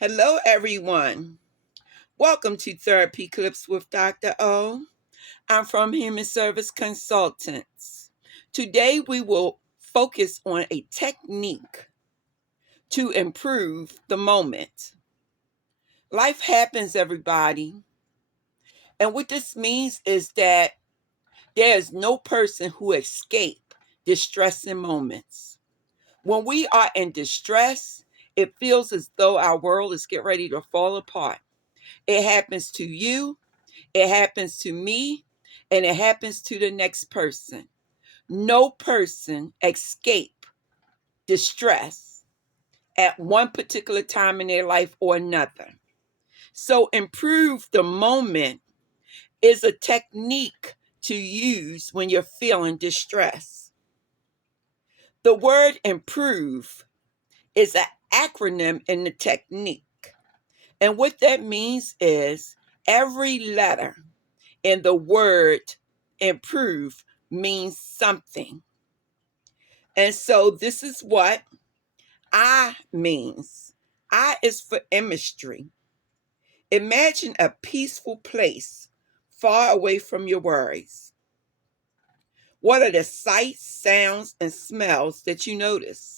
Hello, everyone. Welcome to Therapy Clips with Dr. O. I'm from Human Service Consultants. Today, we will focus on a technique to improve the moment. Life happens, everybody. And what this means is that there is no person who escape distressing moments. When we are in distress, it feels as though our world is getting ready to fall apart. It happens to you, it happens to me, and it happens to the next person. No person escape distress at one particular time in their life or another. So improve the moment is a technique to use when you're feeling distress. The word improve is an acronym in the technique. And what that means is every letter in the word improve means something. And so this is what I means. I is for imagery. Imagine a peaceful place far away from your worries. What are the sights, sounds, and smells that you notice?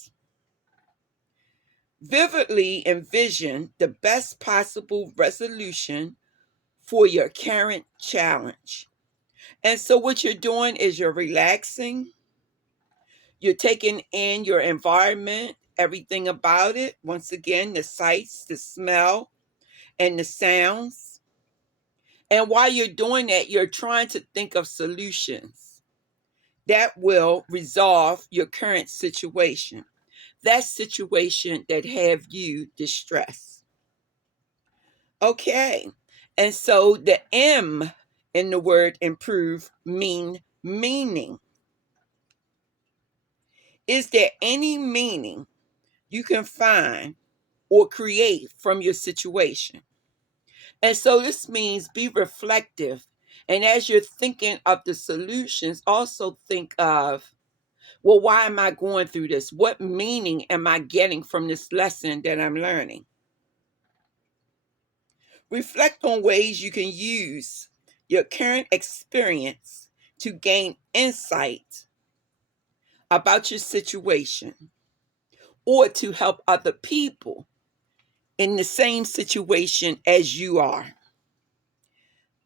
Vividly envision the best possible resolution for your current challenge. And so what you're doing is you're relaxing. You're taking in your environment, everything about it. Once again, the sights, the smell, and the sounds. And while you're doing that, you're trying to think of solutions that will resolve your current situation. That situation that have you distressed. Okay. And so the M in the word improve meaning. Is there any meaning you can find or create from your situation? And so this means be reflective. And as you're thinking of the solutions, also think of, well, why am I going through this? What meaning am I getting from this lesson that I'm learning? Reflect on ways you can use your current experience to gain insight about your situation or to help other people in the same situation as you are.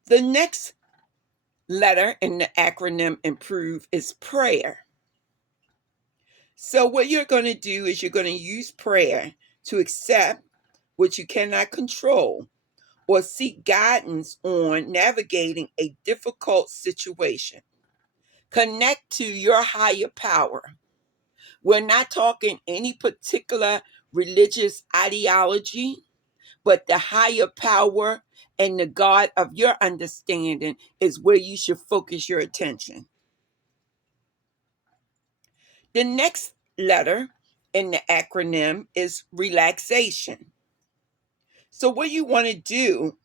The next letter in the acronym improve is prayer. So what you're going to do is you're going to use prayer to accept what you cannot control or seek guidance on navigating a difficult situation. Connect to your higher power. We're not talking any particular religious ideology, but the higher power and the God of your understanding is where you should focus your attention. The next letter in the acronym is relaxation. So what you want to do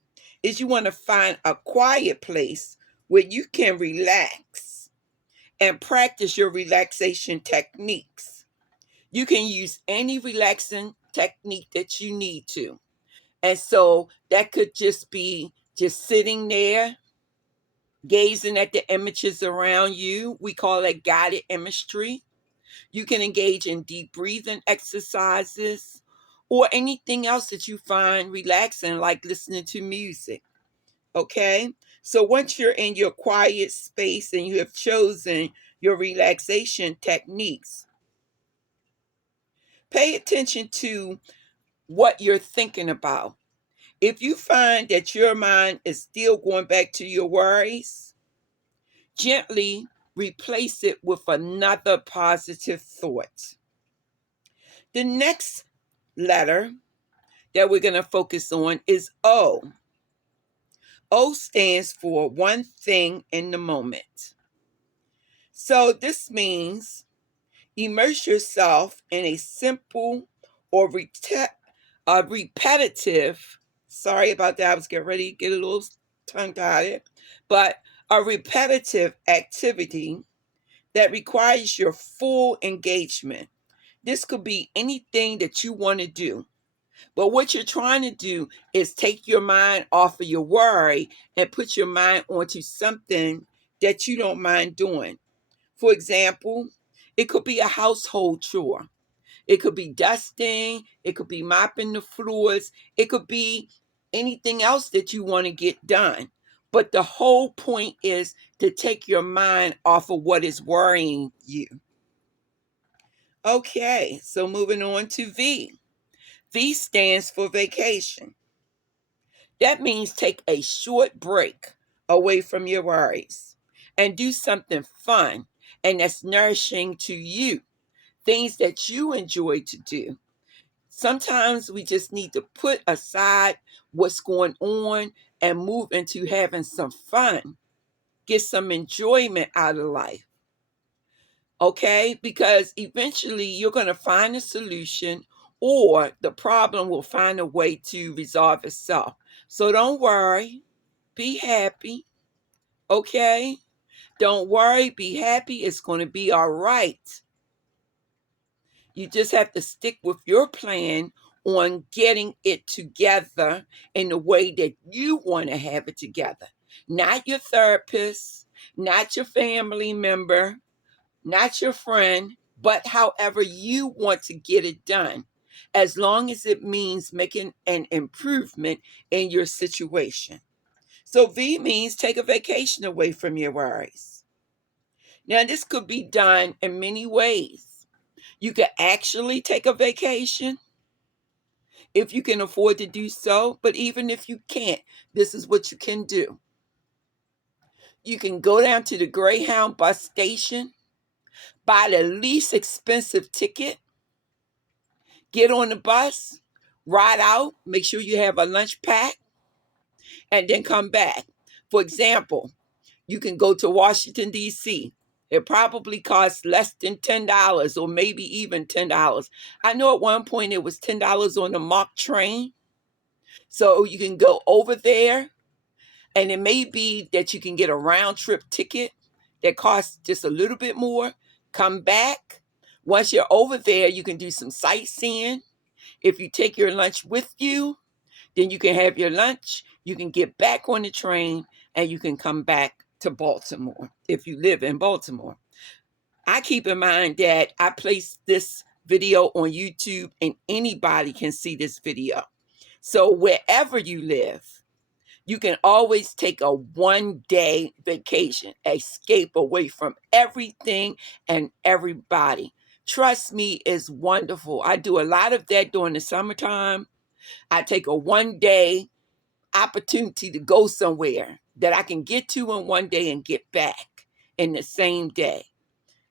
is you want to find a quiet place where you can relax and practice your relaxation techniques. You can use any relaxing technique that you need to. And so that could just be just sitting there, gazing at the images around you. We call it guided imagery. You can engage in deep breathing exercises or anything else that you find relaxing, like listening to music. Okay? So once you're in your quiet space and you have chosen your relaxation techniques, pay attention to what you're thinking about. If you find that your mind is still going back to your worries, gently replace it with another positive thought. The next letter that we're going to focus on is O. O stands for one thing in the moment. So this means immerse yourself in a simple or repetitive, sorry about that, I was getting ready to get a little tongue-tied, but a repetitive activity that requires your full engagement. This could be anything that you want to do. But what you're trying to do is take your mind off of your worry and put your mind onto something that you don't mind doing. For example, it could be a household chore. It could be dusting, it could be mopping the floors, it could be anything else that you want to get done. But the whole point is to take your mind off of what is worrying you. Okay, so moving on to V. V stands for vacation. That means take a short break away from your worries and do something fun and that's nourishing to you, things that you enjoy to do. Sometimes we just need to put aside what's going on and move into having some fun, get some enjoyment out of life. Okay? Because eventually you're going to find a solution or the problem will find a way to resolve itself. So don't worry, be happy. Okay? Don't worry, be happy. It's going to be all right. You just have to stick with your plan on getting it together in the way that you want to have it together. Not your therapist, not your family member, not your friend, but however you want to get it done, as long as it means making an improvement in your situation. So V means take a vacation away from your worries. Now, this could be done in many ways. You could actually take a vacation if you can afford to do so, but even if you can't, this is what you can do. You can go down to the Greyhound bus station, buy the least expensive ticket, get on the bus, ride out, make sure you have a lunch pack, and then come back. For example, you can go to Washington, D.C. It probably costs less than $10 or maybe even $10. I know at one point it was $10 on the MARC train. So you can go over there, and it may be that you can get a round trip ticket that costs just a little bit more. Come back. Once you're over there, you can do some sightseeing. If you take your lunch with you, then you can have your lunch. You can get back on the train and you can come back to Baltimore if you live in Baltimore. I keep in mind that I place this video on YouTube and anybody can see this video. So wherever you live, you can always take a 1-day vacation, escape away from everything and everybody. Trust me, it's wonderful. I do a lot of that during the summertime. I take a 1-day opportunity to go somewhere that I can get to in 1 day and get back in the same day.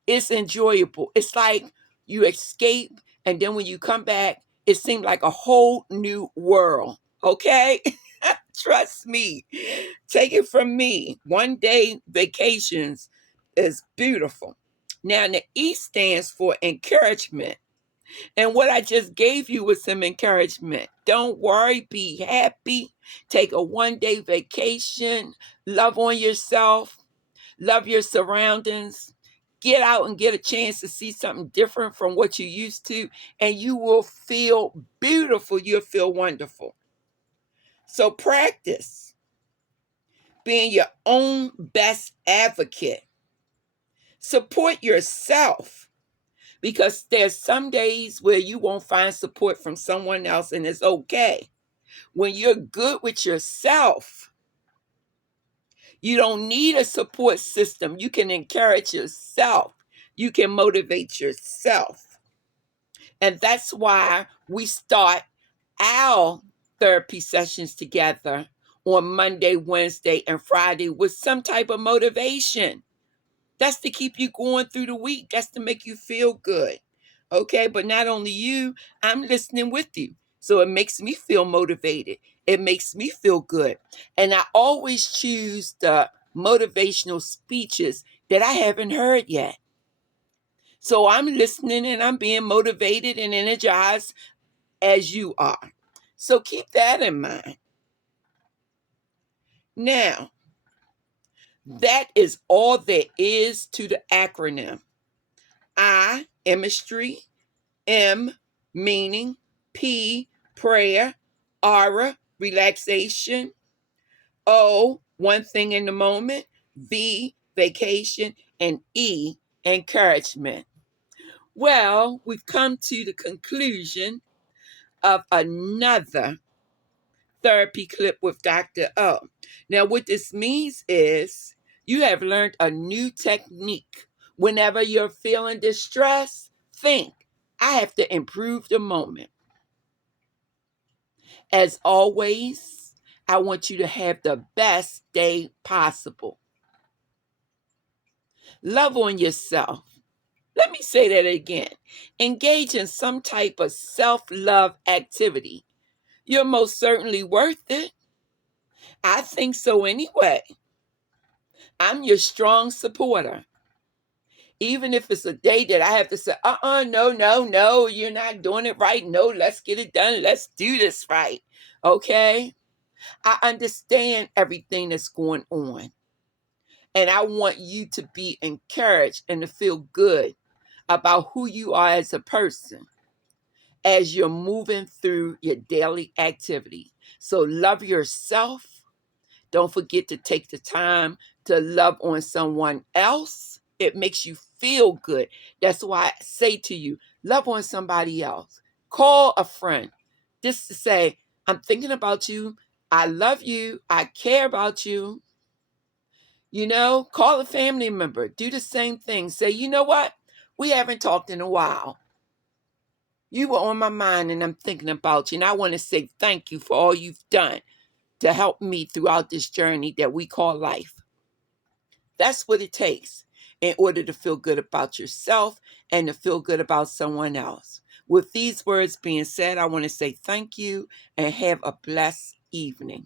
It's enjoyable. It's like you escape, and then when you come back, it seems like a whole new world. Okay? Trust me. Take it from me. 1-day vacations is beautiful. Now, the E stands for encouragement. And what I just gave you was some encouragement. Don't worry, be happy. Take a 1-day vacation. Love on yourself. Love your surroundings. Get out and get a chance to see something different from what you used to, and you will feel beautiful. You'll feel wonderful. So practice being your own best advocate. Support yourself, because there's some days where you won't find support from someone else, and it's okay. When you're good with yourself, you don't need a support system. You can encourage yourself. You can motivate yourself. And that's why we start our therapy sessions together on Monday, Wednesday, and Friday with some type of motivation. That's to keep you going through the week. That's to make you feel good. Okay, but not only you, I'm listening with you. So it makes me feel motivated. It makes me feel good. And I always choose the motivational speeches that I haven't heard yet. So I'm listening and I'm being motivated and energized as you are. So keep that in mind. Now, that is all there is to the acronym. I, chemistry, M, meaning, P, prayer. R, relaxation. O, one thing in the moment. V, vacation. And E, encouragement. Well, we've come to the conclusion of another therapy clip with Dr. O. Now, what this means is you have learned a new technique. Whenever you're feeling distressed, think, I have to improve the moment. As always, I want you to have the best day possible. Love on yourself. Let me say that again. Engage in some type of self-love activity. You're most certainly worth it. I think so anyway. I'm your strong supporter. Even if it's a day that I have to say, no, you're not doing it right. No, let's get it done. Let's do this right. Okay? I understand everything that's going on. And I want you to be encouraged and to feel good about who you are as a person as you're moving through your daily activity. So love yourself. Don't forget to take the time to love on someone else. It makes you feel good. That's why I say to you, love on somebody else. Call a friend just to say, I'm thinking about you. I love you. I care about you. You know, call a family member. Do the same thing. Say, you know what? We haven't talked in a while. You were on my mind and I'm thinking about you. And I want to say thank you for all you've done to help me throughout this journey that we call life. That's what it takes in order to feel good about yourself and to feel good about someone else. With these words being said, I want to say thank you and have a blessed evening.